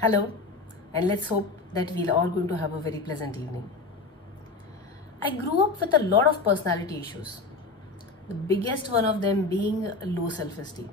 Hello, and let's hope that we're all going to have a very pleasant evening. I grew up with a lot of personality issues, the biggest one of them being low self-esteem.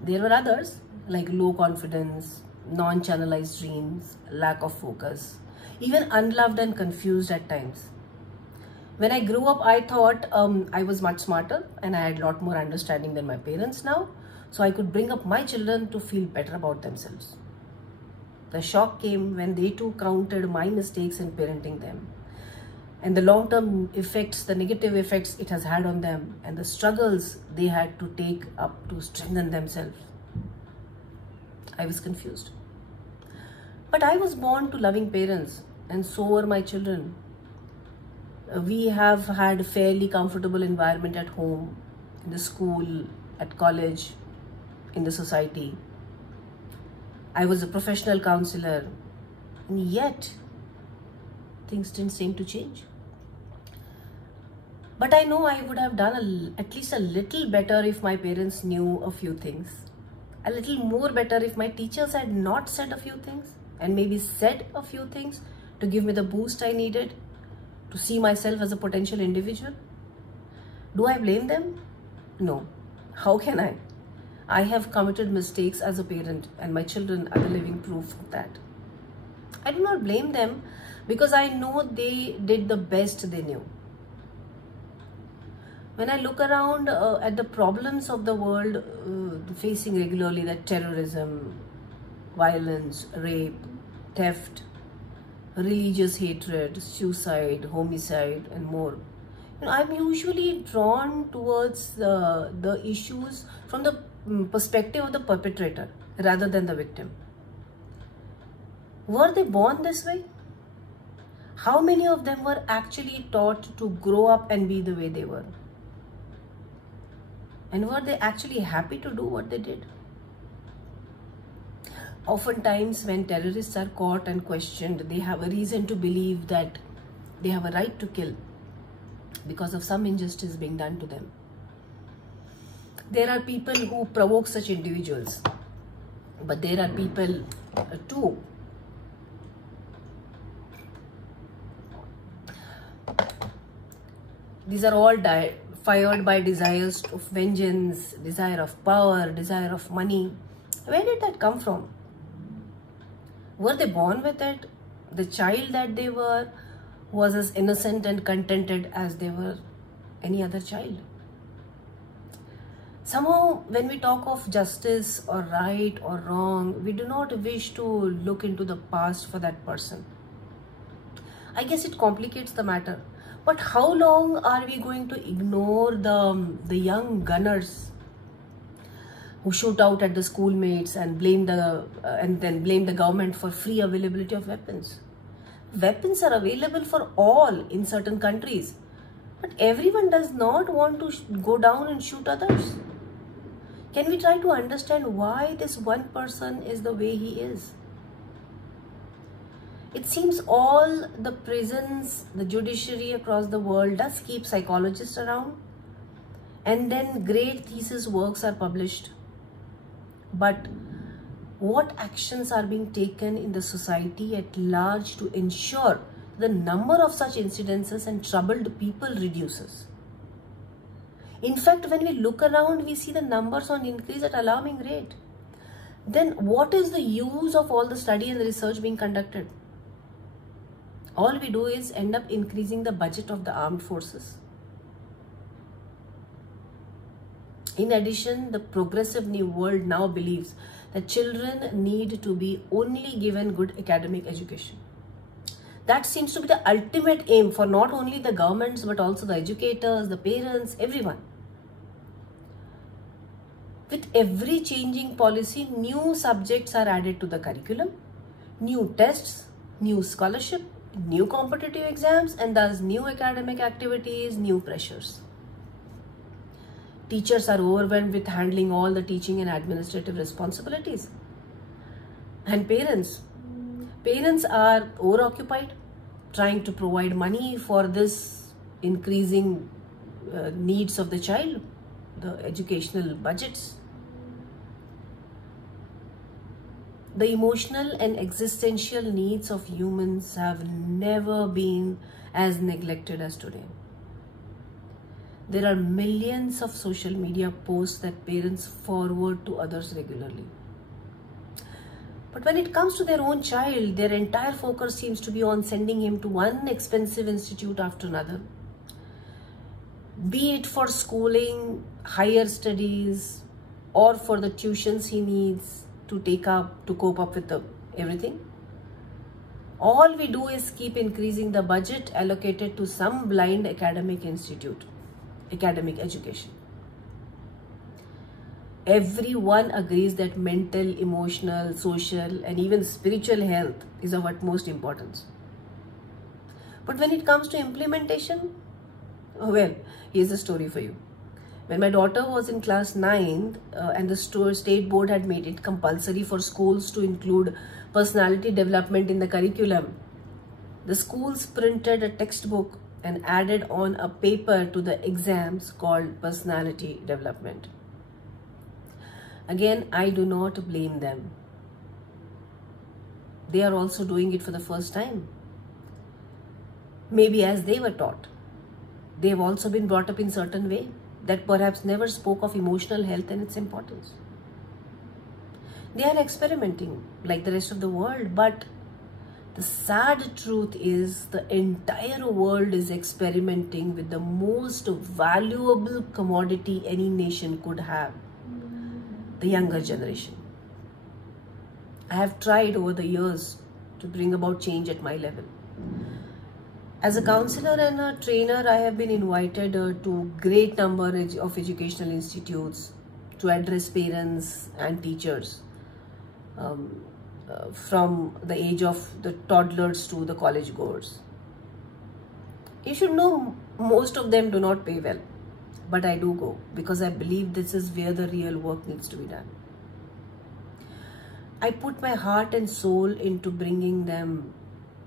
There were others like low confidence, non-channelized dreams, lack of focus, even unloved and confused at times. When I grew up, I thought I was much smarter and I had a lot more understanding than my parents now, so I could bring up my children to feel better about themselves. The shock came when they too counted my mistakes in parenting them, and the long-term effects, the negative effects it has had on them, and the struggles they had to take up to strengthen themselves. I was confused. But I was born to loving parents, and so were my children. We have had a fairly comfortable environment at home, in the school, at college, in the society. I was a professional counselor, and yet things didn't seem to change. But I know I would have done at least a little better if my parents knew a few things. A little more better if my teachers had not said a few things and maybe said a few things to give me the boost I needed to see myself as a potential individual. Do I blame them? No. How can I? I have committed mistakes as a parent, and my children are the living proof of that. I do not blame them because I know they did the best they knew. When I look around at the problems of the world facing regularly, that terrorism, violence, rape, theft, religious hatred, suicide, homicide, and more, I'm usually drawn towards the issues from the perspective of the perpetrator rather than the victim. Were they born this way? How many of them were actually taught to grow up and be the way they were? And were they actually happy to do what they did? Oftentimes, when terrorists are caught and questioned, they have a reason to believe that they have a right to kill because of some injustice being done to them. There are people who provoke such individuals, but there are people too these are all fired by desires of vengeance, desire of power, desire of money. Where did that come from? Were they born with it? The child that they were was as innocent and contented as they were any other child. Somehow, when we talk of justice or right or wrong, we do not wish to look into the past for that person. I guess it complicates the matter. But how long are we going to ignore the young gunners who shoot out at the schoolmates and then blame the government for free availability of weapons? Weapons are available for all in certain countries, but everyone does not want to go down and shoot others. Can we try to understand why this one person is the way he is? It seems all the prisons, the judiciary across the world does keep psychologists around, and then great thesis works are published. But what actions are being taken in the society at large to ensure the number of such incidences and troubled people reduces? In fact, when we look around, we see the numbers on increase at alarming rate. Then what is the use of all the study and the research being conducted? All we do is end up increasing the budget of the armed forces. In addition, the progressive new world now believes that children need to be only given good academic education. That seems to be the ultimate aim for not only the governments but also the educators, the parents, everyone. With every changing policy, new subjects are added to the curriculum, new tests, new scholarship, new competitive exams, and thus new academic activities, new pressures. Teachers are overwhelmed with handling all the teaching and administrative responsibilities. And parents are overoccupied trying to provide money for this increasing needs of the child, the educational budgets. the emotional and existential needs of humans have never been as neglected as today. There are millions of social media posts that parents forward to others regularly. But when it comes to their own child, their entire focus seems to be on sending him to one expensive institute after another. Be it for schooling, higher studies, or for the tuitions he needs to take up to cope up with everything. All we do is keep increasing the budget allocated to some blind academic institute, academic education. Everyone agrees that mental, emotional, social, and even spiritual health is of utmost importance. But when it comes to implementation, well, here's a story for you. When my daughter was in class 9 and the state board had made it compulsory for schools to include personality development in the curriculum, the schools printed a textbook and added on a paper to the exams called personality development. Again, I do not blame them. They are also doing it for the first time. Maybe as they were taught. They have also been brought up in a certain way that perhaps never spoke of emotional health and its importance. They are experimenting like the rest of the world, but the sad truth is the entire world is experimenting with the most valuable commodity any nation could have, the younger generation. I have tried over the years to bring about change at my level. As a counselor and a trainer, I have been invited to great number of educational institutes to address parents and teachers from the age of the toddlers to the college goers. You should know most of them do not pay well, but I do go because I believe this is where the real work needs to be done. I put my heart and soul into bringing them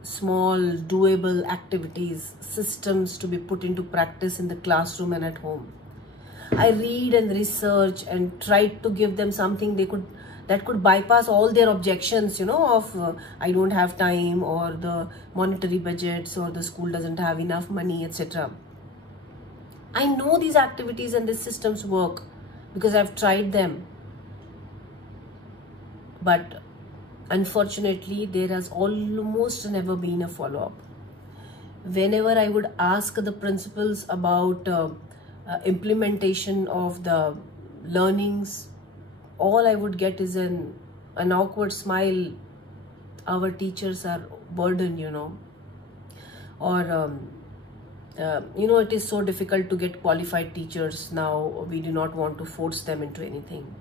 small, doable activities, systems to be put into practice in the classroom and at home. I read and research and try to give them something that could bypass all their objections, of I don't have time, or the monetary budgets, or the school doesn't have enough money, etc. I know these activities and these systems work because I've tried them. But unfortunately, there has almost never been a follow-up. Whenever I would ask the principals about implementation of the learnings, all I would get is an awkward smile. Our teachers are burdened, or it is so difficult to get qualified teachers now. We do not want to force them into anything.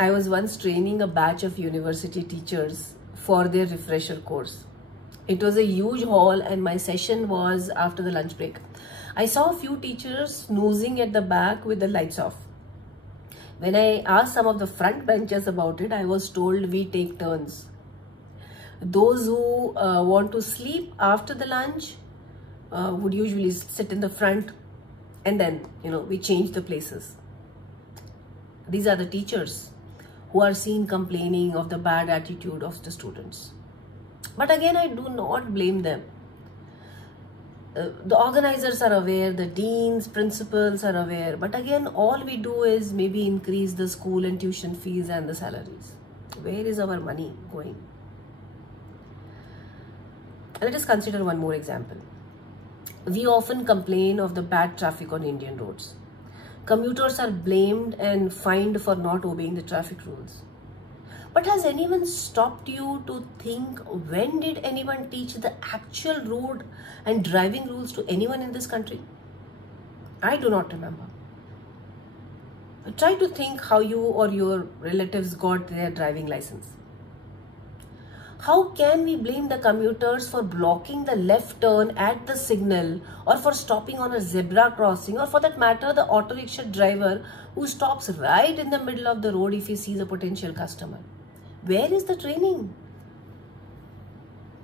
I was once training a batch of university teachers for their refresher course. It was a huge hall and my session was after the lunch break. I saw a few teachers snoozing at the back with the lights off. When I asked some of the front benchers about it, I was told we take turns. Those who want to sleep after the lunch would usually sit in the front, and then, we change the places. These are the teachers who are seen complaining of the bad attitude of the students. But again, I do not blame them. The organizers are aware, the deans, principals are aware. But again, all we do is maybe increase the school and tuition fees and the salaries. Where is our money going? Let us consider one more example. We often complain of the bad traffic on Indian roads. Commuters are blamed and fined for not obeying the traffic rules. But has anyone stopped you to think, when did anyone teach the actual road and driving rules to anyone in this country? I do not remember. Try to think how you or your relatives got their driving license. How can we blame the commuters for blocking the left turn at the signal, or for stopping on a zebra crossing, or for that matter the auto rickshaw driver who stops right in the middle of the road if he sees a potential customer? Where is the training?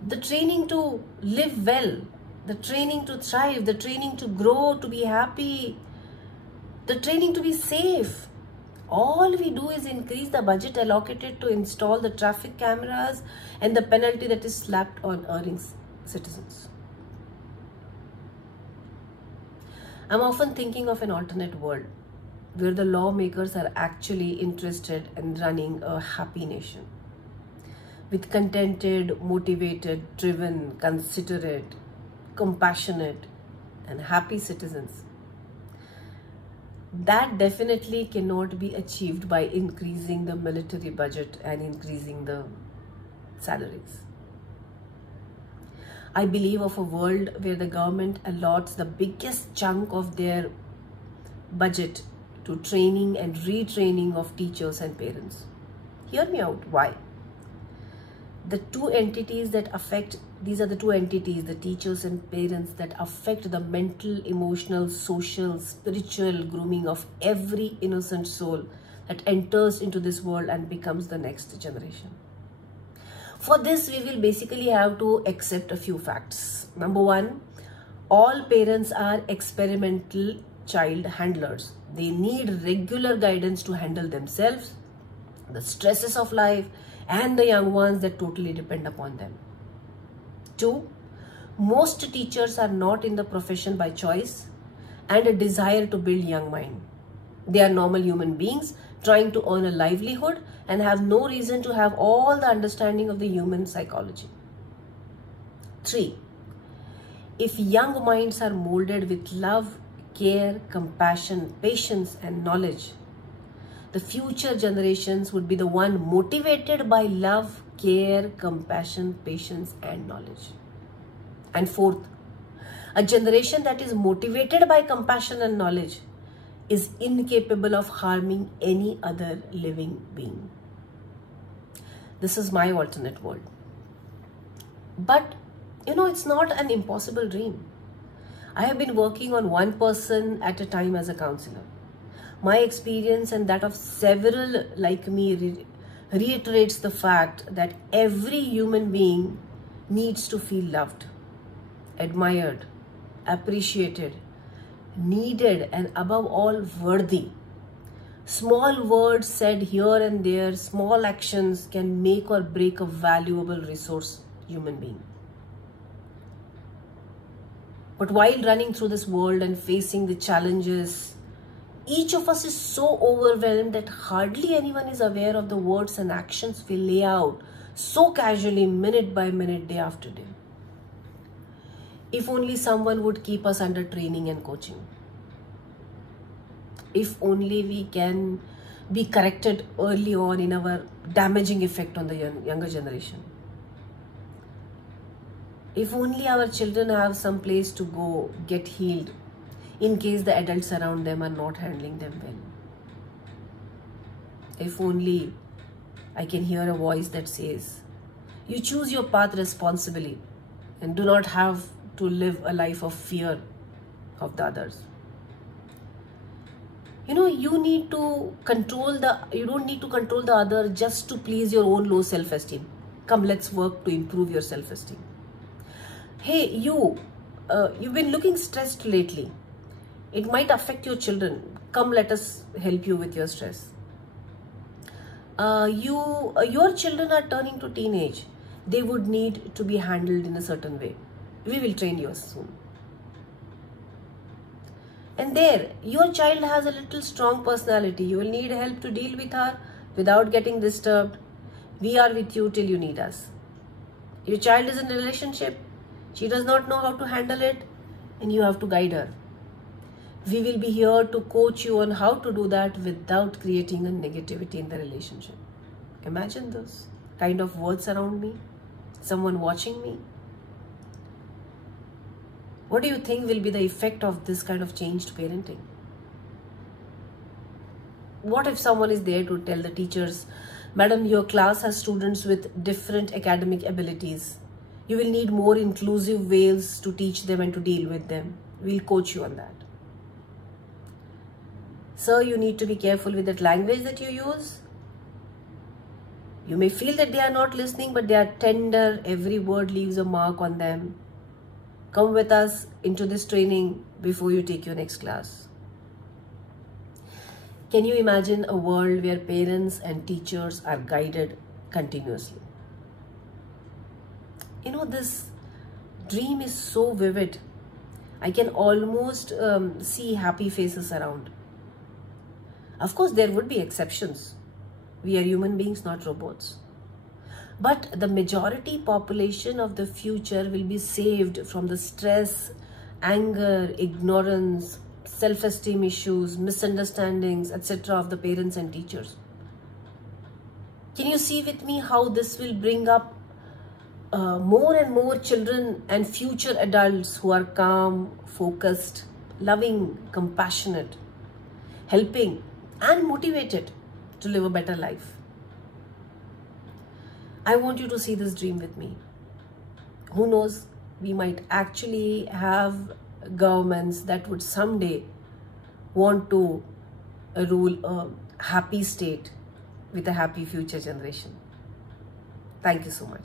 The training to live well, the training to thrive, the training to grow, to be happy, the training to be safe. All we do is increase the budget allocated to install the traffic cameras and the penalty that is slapped on erring citizens. I'm often thinking of an alternate world where the lawmakers are actually interested in running a happy nation with contented, motivated, driven, considerate, compassionate, and happy citizens. That definitely cannot be achieved by increasing the military budget and increasing the salaries. I believe of a world where the government allots the biggest chunk of their budget to training and retraining of teachers and parents. Hear me out. Why? These are the two entities, the teachers and parents, that affect the mental, emotional, social, spiritual grooming of every innocent soul that enters into this world and becomes the next generation. For this, we will basically have to accept a few facts. Number one, all parents are experimental child handlers. They need regular guidance to handle themselves, the stresses of life, and the young ones that totally depend upon them. 2, most teachers are not in the profession by choice and a desire to build young mind. They are normal human beings trying to earn a livelihood and have no reason to have all the understanding of the human psychology. 3, if young minds are molded with love, care, compassion, patience, and knowledge, the future generations would be the one motivated by love, care, compassion, patience, and knowledge. And 4th, a generation that is motivated by compassion and knowledge is incapable of harming any other living being. This is my alternate world. But, it's not an impossible dream. I have been working on one person at a time as a counselor. My experience and that of several like me reiterates the fact that every human being needs to feel loved, admired, appreciated, needed, and above all worthy. Small words said here and there, small actions can make or break a valuable resource human being. But while running through this world and facing the challenges, each of us is so overwhelmed that hardly anyone is aware of the words and actions we lay out so casually, minute by minute, day after day. If only someone would keep us under training and coaching. If only we can be corrected early on in our damaging effect on the younger generation. If only our children have some place to go, get healed, in case the adults around them are not handling them well. If only I can hear a voice that says, you choose your path responsibly and do not have to live a life of fear of the others. You don't need to control the other just to please your own low self-esteem. Come, let's work to improve your self-esteem. Hey, you've been looking stressed lately. It might affect your children. Come, let us help you with your stress. Your children are turning to teenage. They would need to be handled in a certain way. We will train you soon. And there, your child has a little strong personality. You will need help to deal with her without getting disturbed. We are with you till you need us. Your child is in a relationship. She does not know how to handle it, and you have to guide her. We will be here to coach you on how to do that without creating a negativity in the relationship. Imagine those kind of words around me, someone watching me. What do you think will be the effect of this kind of changed parenting? What if someone is there to tell the teachers, Madam, your class has students with different academic abilities. You will need more inclusive ways to teach them and to deal with them. We'll coach you on that. Sir, you need to be careful with that language that you use. You may feel that they are not listening, but they are tender. Every word leaves a mark on them. Come with us into this training before you take your next class. Can you imagine a world where parents and teachers are guided continuously? You know, this dream is so vivid. I can almost see happy faces around. Of course, there would be exceptions. We are human beings, not robots. But the majority population of the future will be saved from the stress, anger, ignorance, self-esteem issues, misunderstandings, etc. of the parents and teachers. Can you see with me how this will bring up more and more children and future adults who are calm, focused, loving, compassionate, helping and motivated to live a better life? I want you to see this dream with me. Who knows, we might actually have governments that would someday want to rule a happy state with a happy future generation. Thank you so much.